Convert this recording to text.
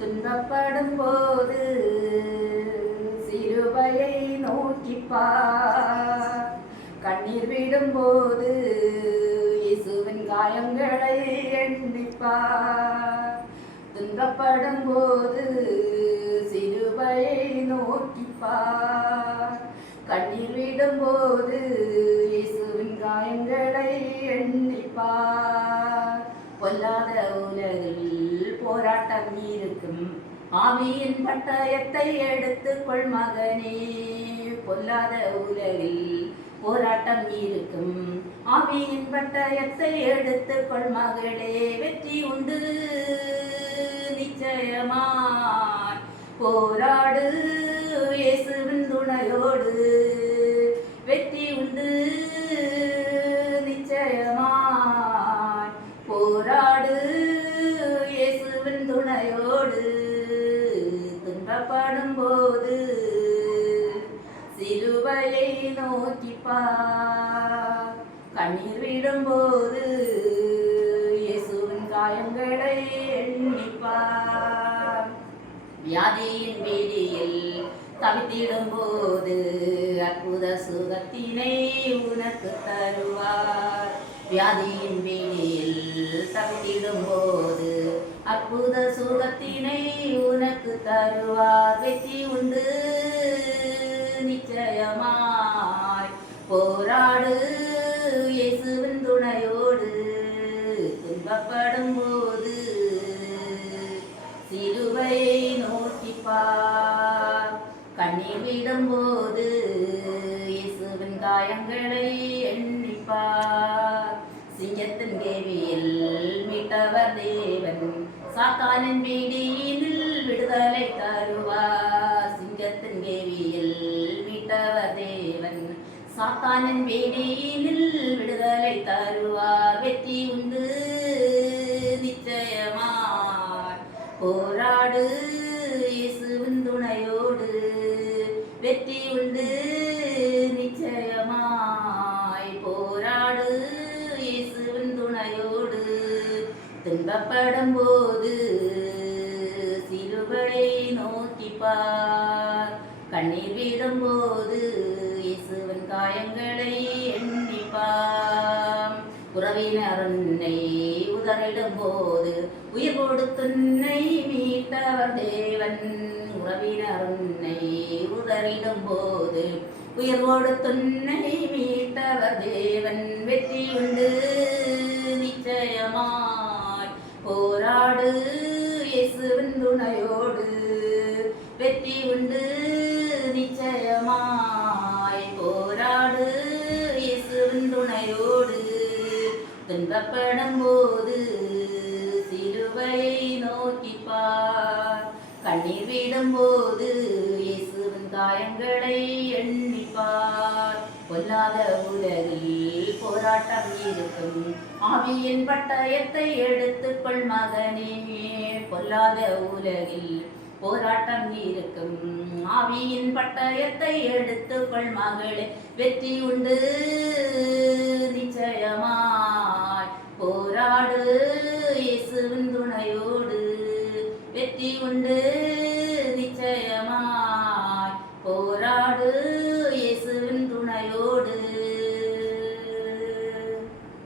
துன்பப்படும் போது சிலுவையை நோக்கிப்பார். கண்ணீர் விடும்போது இயேசுவின் காயங்களை எண்ணிப்பார். துன்பப்படும் போது சிலுவையை நோக்கிப்பார். கண்ணீர் விடும்போது இயேசுவின் காயங்களை எண்ணிப்பார். பொல்லாத உலகில் போராட்டம் இருக்கும், ஆவியின் பட்டயத்தை எடுத்துக்கொள் மகனே. பொல்லாத உலகில் போராட்டம் இருக்கும், ஆவியின் பட்டயத்தை எடுத்துக்கொள் மகளே. வெற்றி உண்டு நிச்சயமாய், போராடு இயேசுவின் துணையோடு. வெற்றி உண்டு நிச்சயமாய், போராடு இயேசுவின் துணையோடு. துன்பப்படும் போது சிலுவையை நோக்கிப்பார். கண்ணீர் விடும்போது இயேசுவின் காயங்களை எண்ணிப்பார். வியாதியின் வீதியில் தவித்திடும் போது அற்புத சுகத்தினை உனக்கு தருவார். வியாதியின் வீதியில் தவித்திடும் போது அற்புத சுகத்தினை உனக்கு தருவார். வெற்றி உண்டு நிச்சயமாய், போராடு இயேசுவின் துணையோடு. துன்பப்படும் போது சிலுவையை நோக்கிப்பார். கண்ணீர் விடும்போது இயேசுவின் காயங்களை எண்ணிப்பார். சிங்கத்தின் கேவியில் மீட்டவர் தேவன், சாத்தானின் பிடியினில் விடுதலை தருவார். சிங்கத்தின் கேவியில் மீட்டவர் தேவன், சாத்தானின் பிடியினில் விடுதலை தருவார். வெற்றி உண்டு நிச்சயமாய், போராடு இயேசுவின் துணையோடு. வெற்றி உண்டு நிச்சயமாய், போராடு இயேசுவின் துணையோடு. துன்பப்படும் போது சிலுவையை நோக்கிப்பார். கண்ணீர் விடும்போது இயேசுவின் காயங்களை எண்ணிப்பார். உறவினர் உன்னை உதறிடும் போது உயிர் கொடுத்துன்னை மீட்டவர் தேவன். உறவினர் உன்னை உதறிடும் போது உயிர் கொடுத்துன்னை மீட்டவர் தேவன். வெற்றி உண்டு நிச்சயமாய், போராடு இயேசுவின் துணையோடு. வெற்றி உண்டு நிச்சயமாய், போராடு இயேசுவின் துணையோடு. துன்பப்படும் போது சிலுவையை நோக்கிப்பார். கண்ணீர் விடும்போது இயேசுவின் காயங்களை எண்ணிப்பார். பொல்லாத உலகில் போராட்டம் இருக்கும், ஆவியின் பட்டயத்தை எடுத்துக்கொள் மகனே. பொல்லாத உலகில் போராட்டம் இருக்கும், ஆவியின் பட்டயத்தை எடுத்துக்கொள் மகளே. வெற்றி உண்டு நிச்சயமா.